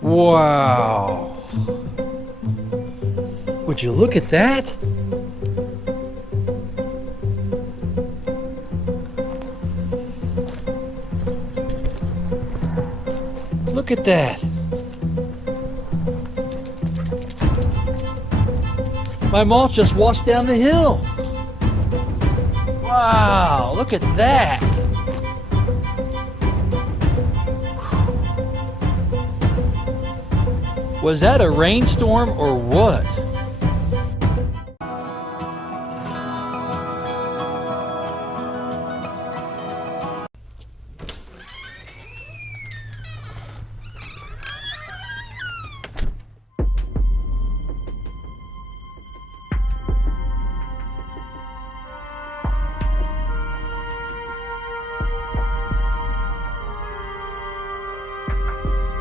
Wow. Would you look at that? Look at that. My mulch just washed down the hill. Wow, look at that. Was that a rainstorm or what?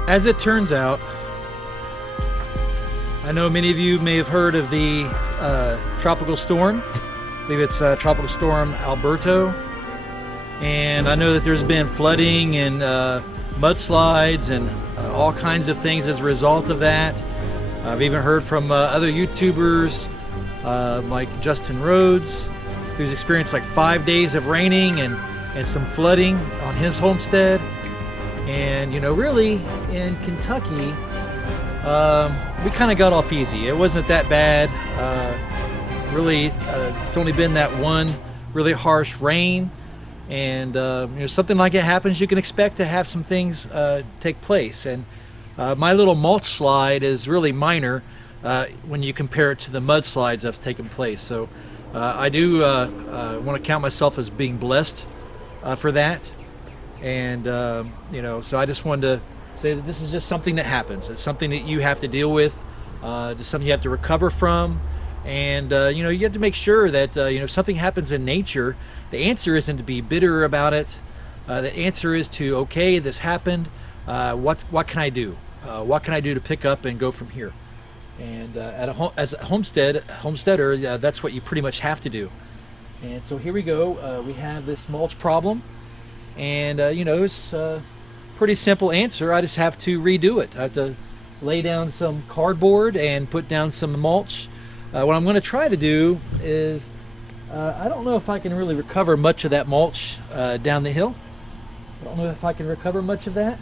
As it turns out, I know many of you may have heard of the tropical storm. I believe it's Tropical Storm Alberto. And I know that there's been flooding and mudslides and all kinds of things as a result of that. I've even heard from other YouTubers like Justin Rhodes, who's experienced like 5 days of raining and some flooding on his homestead. And you know, really in Kentucky, we kind of got off easy. It wasn't that bad. Really, it's only been that one really harsh rain, and you know, something like it happens, you can expect to have some things take place. And my little mulch slide is really minor when you compare it to the mudslides that's taken place. So I do want to count myself as being blessed for that. And you know, so I just wanted to say that this is just something that happens. It's something that you have to deal with, just something you have to recover from. And you know, you have to make sure that you know, if something happens in nature, the answer isn't to be bitter about it. The answer is to, okay, this happened. What can I do? What can I do to pick up and go from here? And as a homesteader, that's what you pretty much have to do. And so here we go. We have this mulch problem. And you know, it's a pretty simple answer. I just have to redo it. I have to lay down some cardboard and put down some mulch. What I'm going to try to do is, I don't know if I can really recover much of that mulch down the hill. I don't know if I can recover much of that.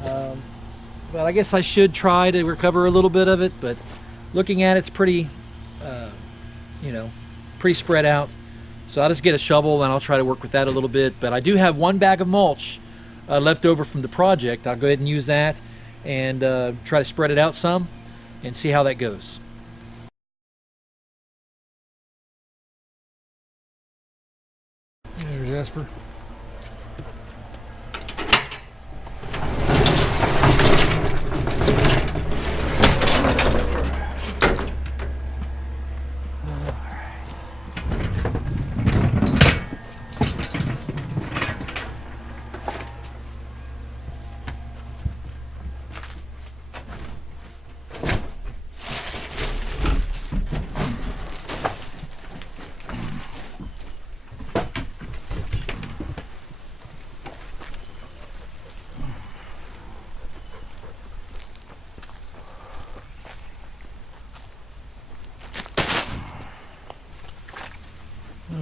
But I guess I should try to recover a little bit of it. But looking at it, it's pretty, you know, pretty spread out. So I'll just get a shovel and I'll try to work with that a little bit. But I do have one bag of mulch left over from the project. I'll go ahead and use that and try to spread it out some and see how that goes. There's Jasper.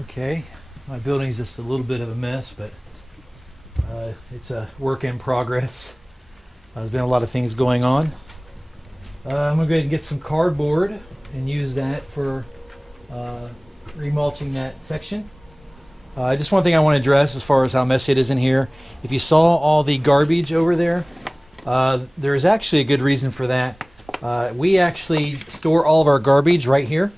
Okay, my building's just a little bit of a mess, but it's a work in progress. There's been a lot of things going on. I'm going to go ahead and get some cardboard and use that for remulching that section. Just one thing I want to address as far as how messy it is in here. If you saw all the garbage over there, there's actually a good reason for that. We actually store all of our garbage right here.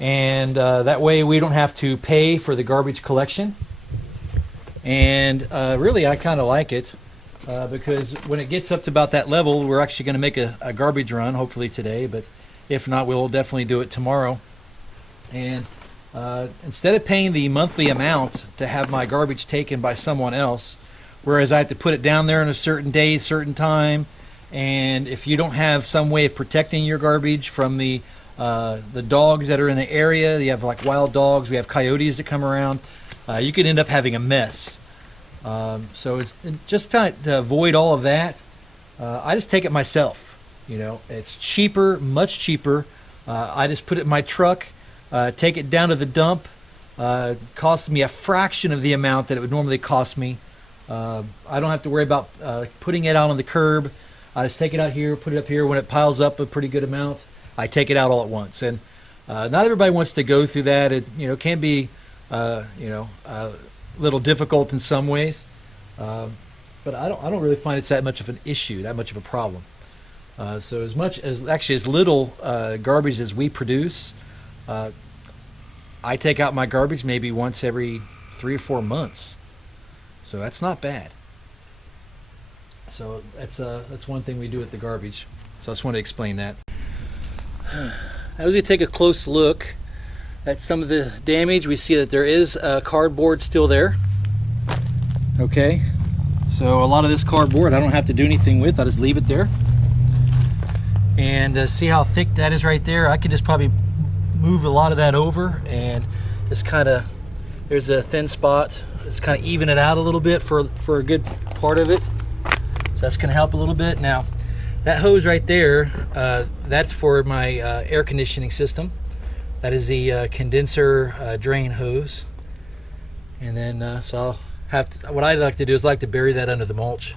And that way we don't have to pay for the garbage collection. And really I kind of like it because when it gets up to about that level, we're actually going to make a garbage run, hopefully today, but if not, we'll definitely do it tomorrow. And instead of paying the monthly amount to have my garbage taken by someone else, whereas I have to put it down there on a certain day, certain time, and if you don't have some way of protecting your garbage from the dogs that are in the area, you have like wild dogs, we have coyotes that come around, you could end up having a mess. So it's just to avoid all of that. I just take it myself. You know, it's cheaper, much cheaper. I just put it in my truck, take it down to the dump. Cost me a fraction of the amount that it would normally cost me. I don't have to worry about putting it out on the curb. I just take it out here, put it up here. When it piles up a pretty good amount, I take it out all at once. And not everybody wants to go through that. It can be a little difficult in some ways, but I don't really find it's that much of an issue, that much of a problem. So as little garbage as we produce, I take out my garbage maybe once every 3 or 4 months. So that's not bad. So that's one thing we do with the garbage. So I just want to explain that. Now as we take a close look at some of the damage, we see that there is cardboard still there. Okay, so a lot of this cardboard I don't have to do anything with. I just leave it there. And see how thick that is right there? I can just probably move a lot of that over and just kind of, there's a thin spot. Just kind of even it out a little bit for a good part of it. So that's going to help a little bit. Now, that hose right there, that's for my air conditioning system. That is the condenser drain hose. And then, so I'll have to, what I like to do is like to bury that under the mulch.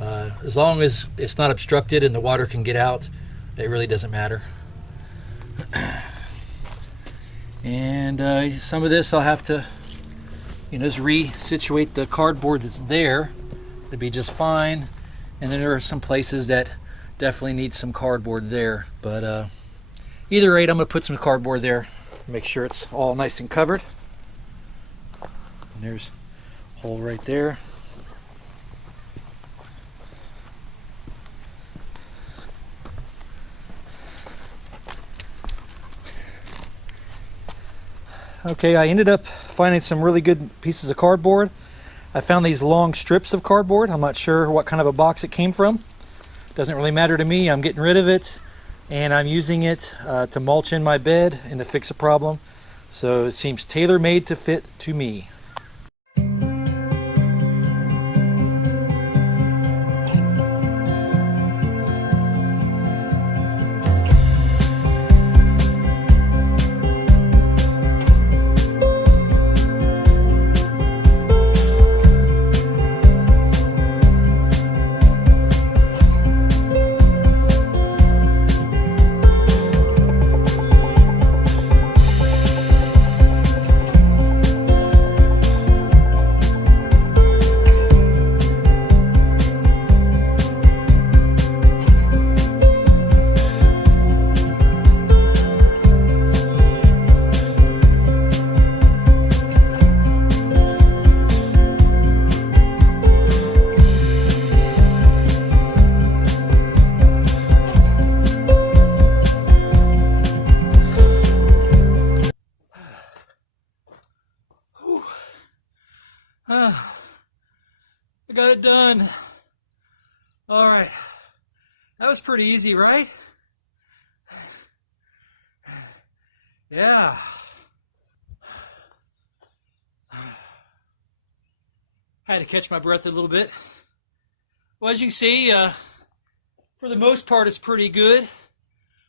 As long as it's not obstructed and the water can get out, it really doesn't matter. And some of this I'll have to, just resituate the cardboard that's there. It'd be just fine. And then there are some places that definitely need some cardboard there. But either rate, I'm going to put some cardboard there. Make sure it's all nice and covered. And there's a hole right there. Okay, I ended up finding some really good pieces of cardboard. I found these long strips of cardboard. I'm not sure what kind of a box it came from. Doesn't really matter to me. I'm getting rid of it, and I'm using it to mulch in my bed and to fix a problem. So it seems tailor-made to fit to me. I got it done. All right. That was pretty easy, right? Yeah. Had to catch my breath a little bit. Well, as you can see, for the most part, it's pretty good.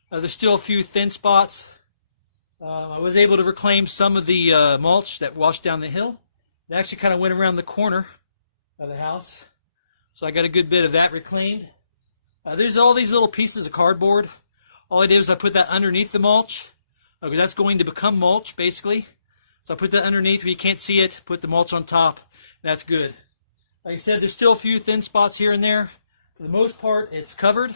There's still a few thin spots. I was able to reclaim some of the mulch that washed down the hill. It actually kind of went around the corner of the house. So I got a good bit of that reclaimed. There's all these little pieces of cardboard. All I did was I put that underneath the mulch, because that's going to become mulch, basically. So I put that underneath where you can't see it, put the mulch on top. That's good. Like I said, there's still a few thin spots here and there. For the most part, it's covered.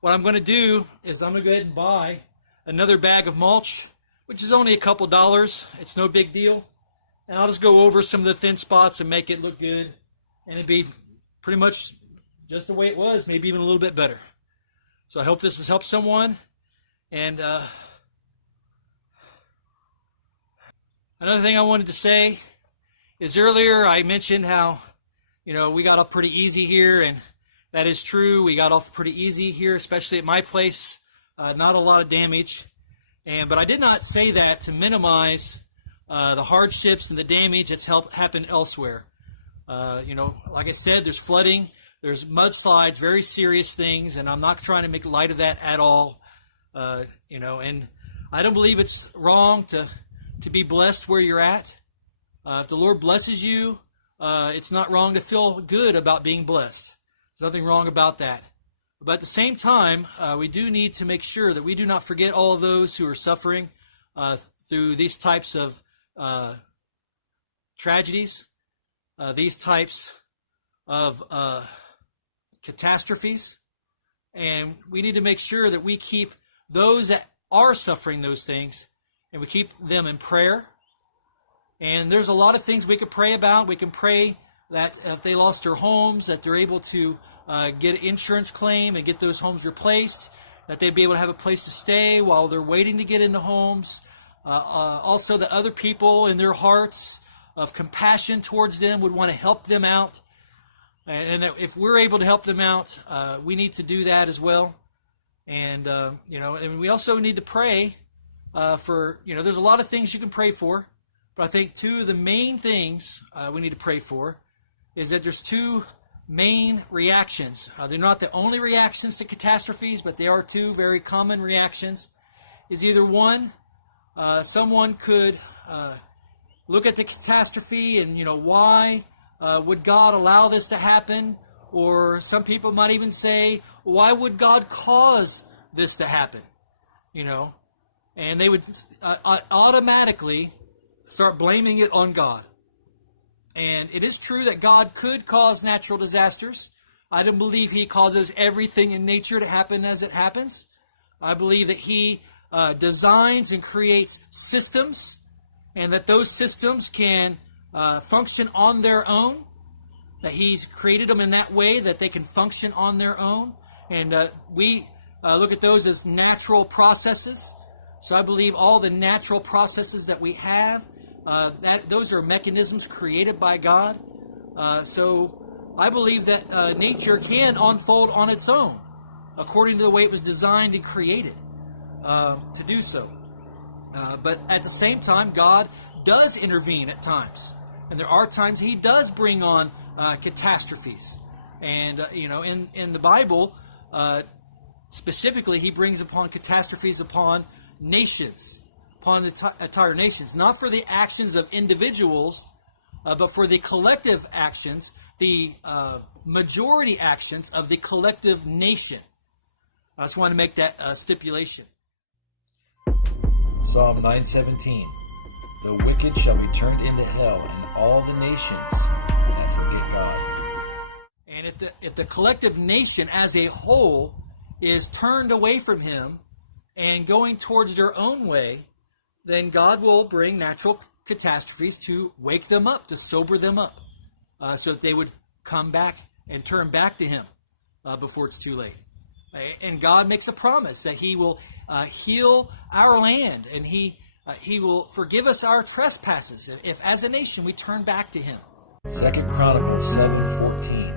What I'm going to do is I'm going to go ahead and buy another bag of mulch, which is only a couple dollars. It's no big deal. And I'll just go over some of the thin spots and make it look good. And it'd be pretty much just the way it was, maybe even a little bit better. So I hope this has helped someone. And another thing I wanted to say is earlier I mentioned how, we got off pretty easy here, and that is true. We got off pretty easy here, especially at my place. Not a lot of damage. But I did not say that to minimize the hardships and the damage that's happened elsewhere. Like I said, there's flooding, there's mudslides, very serious things, and I'm not trying to make light of that at all. And I don't believe it's wrong to be blessed where you're at. If the Lord blesses you, it's not wrong to feel good about being blessed. There's nothing wrong about that. But at the same time, we do need to make sure that we do not forget all of those who are suffering through these types of tragedies, these types of catastrophes. And we need to make sure that we keep those that are suffering those things, and we keep them in prayer. And there's a lot of things we could pray about. We can pray that if they lost their homes, that they're able to get an insurance claim and get those homes replaced, that they'd be able to have a place to stay while they're waiting to get into homes. Also, that other people in their hearts of compassion towards them would want to help them out. And if we're able to help them out, we need to do that as well. And, and we also need to pray for, there's a lot of things you can pray for. But I think two of the main things we need to pray for is that there's two main reactions. They're not the only reactions to catastrophes, but they are two very common reactions. Is either one, someone could look at the catastrophe and, why would God allow this to happen? Or some people might even say, why would God cause this to happen? And they would automatically start blaming it on God. And it is true that God could cause natural disasters. I don't believe He causes everything in nature to happen as it happens. I believe that He designs and creates systems, and that those systems can function on their own, that He's created them in that way that they can function on their own. And we look at those as natural processes. So I believe all the natural processes that we have, those are mechanisms created by God. So I believe that nature can unfold on its own, according to the way it was designed and created to do so. But at the same time, God does intervene at times. And there are times He does bring on catastrophes. And, in the Bible, specifically, He brings upon catastrophes upon nations, upon the entire nations, not for the actions of individuals, but for the collective actions, the majority actions of the collective nation. I just want to make that stipulation. Psalm 9:17. The wicked shall be turned into hell, and all the nations that forget God. And if the collective nation as a whole is turned away from Him and going towards their own way, then God will bring natural catastrophes to wake them up, to sober them up, so that they would come back and turn back to Him before it's too late. And God makes a promise that He will heal our land, and He will forgive us our trespasses if as a nation we turn back to Him. 2 Chronicles 7:14.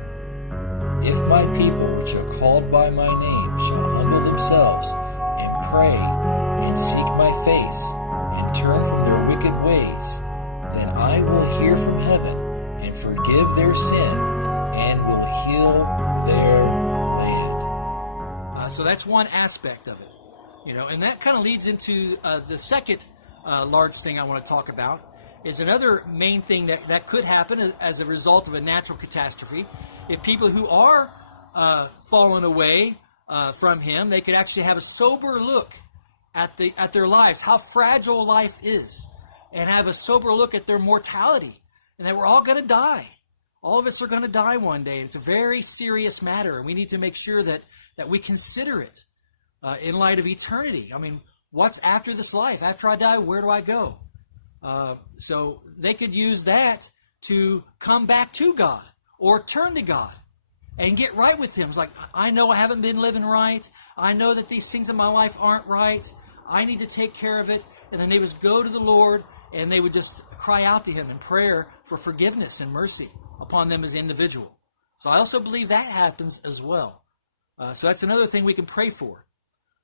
If my people which are called by my name shall humble themselves and pray and seek my face and turn from their wicked ways, then I will hear from heaven and forgive their sin and will heal their land. So that's one aspect of it, and that kind of leads into the second large thing I want to talk about. Is another main thing that could happen as a result of a natural catastrophe. If people who are fallen away from Him, they could actually have a sober look at their lives, how fragile life is, and have a sober look at their mortality, and that we're all going to die. All of us are going to die one day. It's a very serious matter, and we need to make sure that we consider it in light of eternity. I mean, what's after this life? After I die, where do I go? So they could use that to come back to God or turn to God and get right with Him. It's like, I know I haven't been living right. I know that these things in my life aren't right. I need to take care of it. And then they would go to the Lord and they would just cry out to Him in prayer for forgiveness and mercy upon them as individual. So I also believe that happens as well. So that's another thing we can pray for.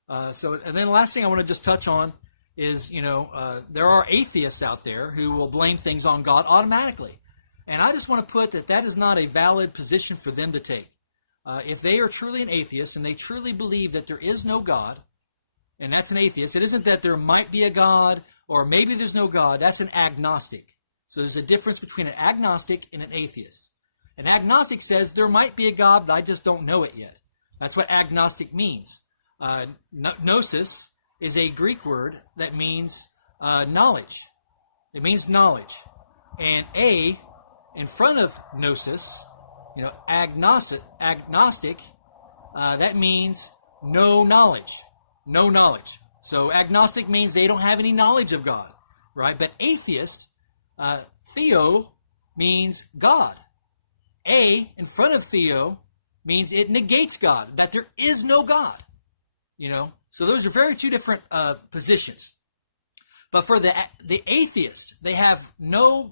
And then the last thing I want to just touch on is, there are atheists out there who will blame things on God automatically. And I just want to put that is not a valid position for them to take. If they are truly an atheist and they truly believe that there is no God, and that's an atheist, it isn't that there might be a God or maybe there's no God. That's an agnostic. So there's a difference between an agnostic and an atheist. An agnostic says there might be a God, but I just don't know it yet. That's what agnostic means. Gnosis is a Greek word that means knowledge. It means knowledge. And a in front of gnosis, agnostic, that means no knowledge. No knowledge. So agnostic means they don't have any knowledge of God, right? But atheist, theo, means God. A in front of theo means it negates God, that there is no God. So those are very two different positions. But for the atheist, they have no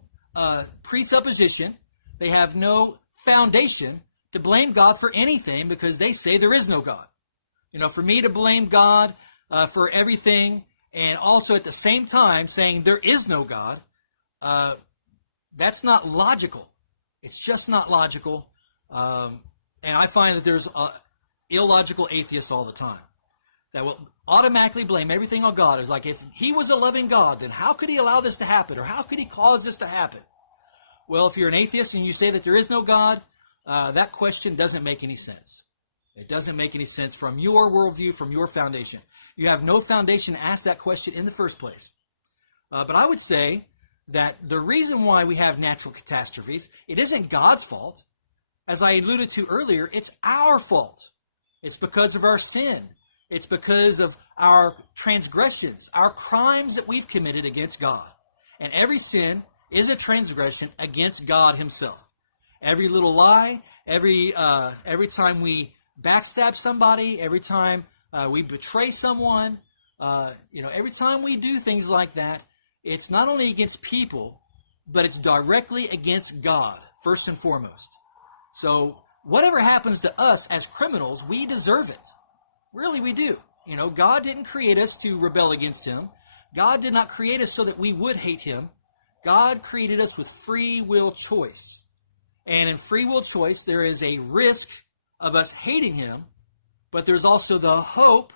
presupposition, they have no foundation to blame God for anything because they say there is no God. For me to blame God for everything and also at the same time saying there is no God, that's not logical. It's just not logical. And I find that there's illogical atheists all the time that will automatically blame everything on God. It's like, if he was a loving God, then how could he allow this to happen? Or how could he cause this to happen? Well, if you're an atheist and you say that there is no God, that question doesn't make any sense. It doesn't make any sense from your worldview, from your foundation. You have no foundation to ask that question in the first place. But I would say that the reason why we have natural catastrophes, it isn't God's fault. As I alluded to earlier, it's our fault. It's because of our sin. It's because of our transgressions, our crimes that we've committed against God. And every sin is a transgression against God himself. Every little lie, every time we backstab somebody, every time we betray someone, every time we do things like that, it's not only against people, but it's directly against God, first and foremost. So whatever happens to us as criminals, we deserve it. Really, we do. God didn't create us to rebel against him. God did not create us so that we would hate him. God created us with free will choice. And in free will choice, there is a risk of us hating him, but there's also the hope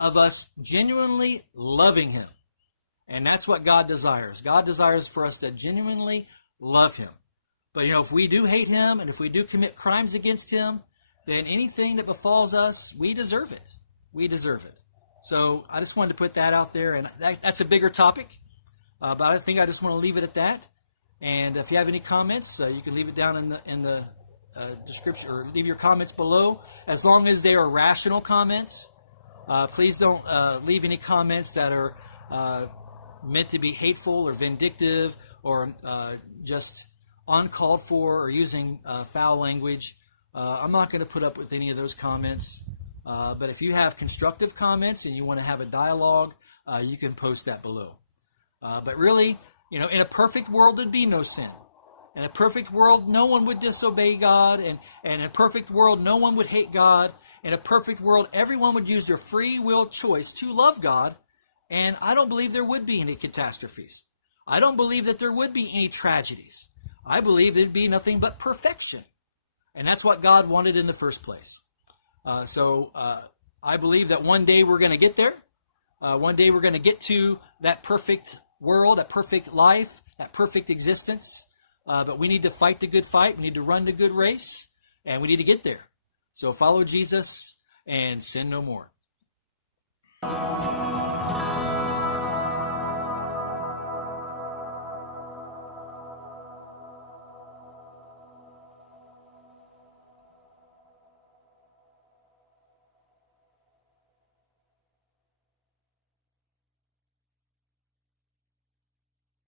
of us genuinely loving him. And that's what God desires. God desires for us to genuinely love him. But, if we do hate him and if we do commit crimes against him, then anything that befalls us, we deserve it. We deserve it. So I just wanted to put that out there, and that's a bigger topic. But I think I just want to leave it at that. And if you have any comments, you can leave it down in the description, or leave your comments below, as long as they are rational comments. Please don't leave any comments that are meant to be hateful or vindictive or just uncalled for or using foul language. I'm not going to put up with any of those comments. But if you have constructive comments and you want to have a dialogue, you can post that below. But really, in a perfect world, there'd be no sin. In a perfect world, no one would disobey God. And in a perfect world, no one would hate God. In a perfect world, everyone would use their free will choice to love God. And I don't believe there would be any catastrophes. I don't believe that there would be any tragedies. I believe there'd be nothing but perfection. And that's what God wanted in the first place. So I believe that one day we're going to get there. One day we're going to get to that perfect world, that perfect life, that perfect existence. But we need to fight the good fight. We need to run the good race. And we need to get there. So follow Jesus and sin no more.